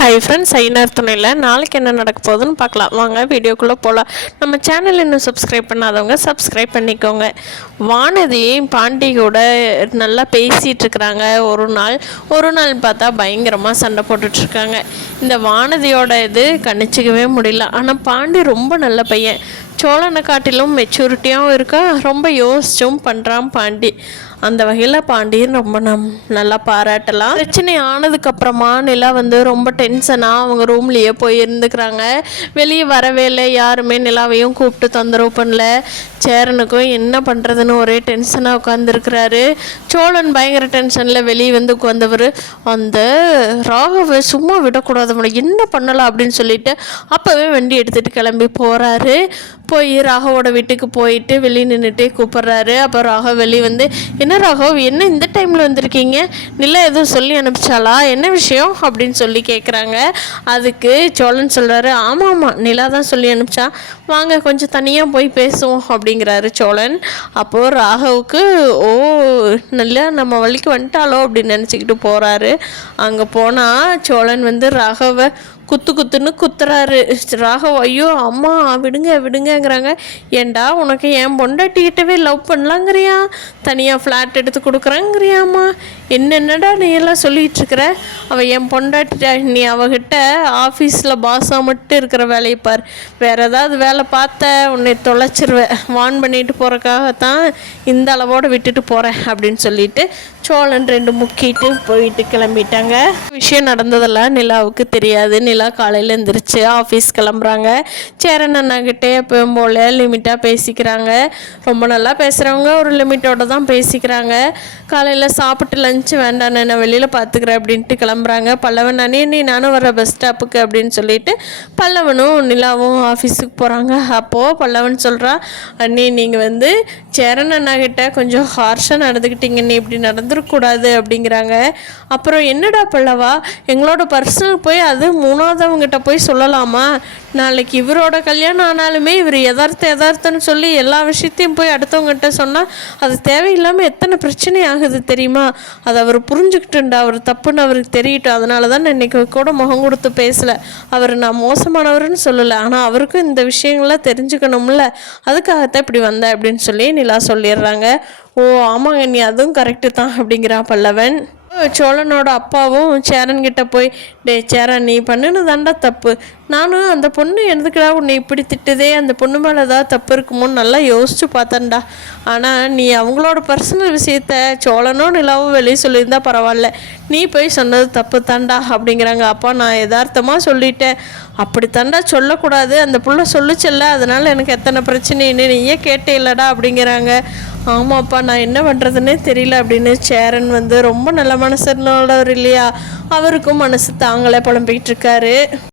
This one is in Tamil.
ஹை ஃப்ரெண்ட்ஸ், ஐநார் துணையில் நாளைக்கு என்ன நடக்க போகுதுன்னு பார்க்கலாம். வாங்க வீடியோக்குள்ளே போகலாம். நம்ம சேனல் இன்னும் சப்ஸ்கிரைப் பண்ணாதவங்க சப்ஸ்கிரைப் பண்ணிக்கோங்க. வானதி பாண்டி கூட நல்லா பேசிகிட்டு இருக்கிறாங்க. ஒரு நாள் பார்த்தா பயங்கரமாக சண்டை போட்டுட்ருக்காங்க. இந்த வானதியோட இது கணிச்சிக்கவே முடியல. ஆனால் பாண்டி ரொம்ப நல்ல பையன். சோழனை காட்டிலும் மெச்சூரிட்டியாகவும் இருக்கா, ரொம்ப யோசிச்சும் பண்ணுறான் பாண்டி. அந்த வகையில் பாண்டியன் ரொம்ப நல்லா பாராட்டலாம். பிரச்சனை ஆனதுக்கப்புறமா நிலா ரொம்ப டென்ஷனாக அவங்க ரூம்லேயே போய் இருந்துக்கிறாங்க. வெளியே வரவே இல்லை. யாருமே நிலாவையும் கூப்பிட்டு தொந்தரவு பண்ணல. சேரனுக்கும் என்ன பண்ணுறதுன்னு ஒரே டென்ஷனாக உட்காந்துருக்கிறாரு. சோழன் பயங்கர டென்ஷனில் வெளியே உட்காந்தவர் அந்த ராகவை சும்மா விடக்கூடாது, என்ன பண்ணலாம் அப்படின்னு சொல்லிட்டு அப்போவே வண்டி எடுத்துகிட்டு கிளம்பி போகிறாரு. போய் ராகவோட வீட்டுக்கு போயிட்டு வெளியே நின்றுட்டே கூப்பிட்றாரு. அப்போ ராகவ் வெளியே என்ன ராகவ், என்ன இந்த டைமில் வந்திருக்கீங்க? நிலா எதுவும் சொல்லி அனுப்பிச்சாளா, என்ன விஷயம் அப்படின்னு சொல்லி கேட்குறாங்க. அதுக்கு சோழன் சொல்கிறாரு, ஆமாம் நிலா தான் சொல்லி அனுப்பிச்சா, வாங்க கொஞ்சம் தனியாக போய் பேசுவோம் அப்படிங்கிறாரு சோழன். அப்போது ராகவுக்கு நிலா நம்ம வழிக்கு வந்துட்டாலோ அப்படின்னு நினச்சிக்கிட்டு போகிறாரு. அங்கே போனால் சோழன் ராகவை குத்துன்னு குத்துறாரு. ராகவ் ஐயோ அம்மா விடுங்கிறாங்க. ஏண்டா உனக்கு என் பொண்டாட்டிக்கிட்டவே லவ் பண்ணலாங்கிறியா, தனியாக ஃப்ளாட் எடுத்து கொடுக்குறாங்கிறியாம்மா, என்னென்னடா நீ எல்லாம் சொல்லிகிட்டு இருக்கிற? அவள் என் பொண்டாட்டிட்டா, நீ அவகிட்ட ஆஃபீஸில் பாஸாக மட்டும் இருக்கிற வேலையை பார், வேறு ஏதாவது வேலை பார்த்த உன்னை தொலைச்சிருவேன், வான் பண்ணிட்டு போகிறக்காகத்தான் இந்த அளவோடு விட்டுட்டு போகிறேன் அப்படின்னு சொல்லிட்டு சோழன் 2 முக்கிட்டு போயிட்டு கிளம்பிட்டாங்க. விஷயம் நடந்ததெல்லாம் நிலாவுக்கு தெரியாது. நிலா காலையில் எழுந்திரிச்சு ஆஃபீஸ் கிளம்புறாங்க. சேரன் அண்ணாக்கிட்டே எப்பவும் போல் லிமிட்டாக பேசிக்கிறாங்க. ரொம்ப நல்லா பேசுகிறவங்க ஒரு லிமிட்டோடு தான் பேசிக்கிறாங்க. காலையில் சாப்பிட்டு லஞ்சு வேண்டாம், நான் வெளியில் பார்த்துக்கிறேன் அப்படின்ட்டு கிளம்புறாங்க. பல்லவன் அண்ணி நானும் வர பஸ் ஸ்டாப்புக்கு அப்படின்னு சொல்லிட்டு பல்லவனும் நிலாவும் ஆஃபீஸுக்கு போகிறாங்க. அப்போது பல்லவன் சொல்கிறா, அண்ணி நீங்கள் சேரன் அண்ணாக்கிட்ட கொஞ்சம் ஹார்ஷாக நடந்துக்கிட்டீங்க, நீ இப்படி நடந்துடக்கூடாது அப்படிங்கிறாங்க. அப்புறம் என்னடா பல்லவா, எங்களோட பர்சனல் போய் அது 3ஆவதுவங்கிட்ட போய் சொல்லலாமா? நாளைக்கு இவரோட கல்யாணம் ஆனாலுமே இவர் யதார்த்தம்னு சொல்லி எல்லா விஷயத்தையும் போய் அடுத்தவங்ககிட்ட சொன்னால் அது தேவையில்லாமல் எத்தனை பிரச்சனை ஆகுது தெரியுமா? அதை அவர் புரிஞ்சுக்கிட்டுண்டா, அவர் தப்புன்னு அவருக்கு தெரியட்டும். அதனால தான் நான் இன்றைக்கி கூட முகம் கொடுத்து பேசலை. அவர் நான் மோசமானவர்னு சொல்லலை, ஆனால் அவருக்கும் இந்த விஷயங்கள்லாம் தெரிஞ்சுக்கணும்ல, அதுக்காகத்தான் இப்படி வந்தேன் அப்படின்னு சொல்லி நிலா சொல்லிடுறாங்க. ஓ ஆமாங்க, நீ அதுவும் கரெக்டு தான் அப்படிங்கிறான் பல்லவன். சோழனோட அப்பாவும் சேரன்கிட்ட போய், சேரன் நீ பண்ணினதாண்டா தப்பு, நானும் அந்த பொண்ணு எதுக்குடா உன்னை இப்படி திட்டுதே, அந்த பொண்ணு மேலே ஏதாவது தப்பு இருக்குமோன்னு நல்லா யோசிச்சு பார்த்தேன்டா, ஆனால் நீ அவங்களோட பர்சனல் விஷயத்த சோழனோ நிலாவும் வெளியே சொல்லியிருந்தா பரவாயில்ல, நீ போய் சொன்னது தப்பு தாண்டா அப்படிங்கிறாங்க. அப்பா நான் யதார்த்தமாக சொல்லிட்டேன், அப்படி தாண்டா சொல்லக்கூடாது, அந்த புள்ள சொல்லிச்சல்ல, அதனால் எனக்கு எத்தனை பிரச்சனைன்னு நீயே கேட்டே இல்லடா அப்படிங்கிறாங்க. ஆமாப்பா நான் என்ன பண்ணுறதுன்னே தெரியல அப்படின்னு சேரன் ரொம்ப நல்ல மனசுன்னோடவர் இல்லையா, அவருக்கும் மனசு தாங்களே புலம்பிக்கிட்டு இருக்காரு.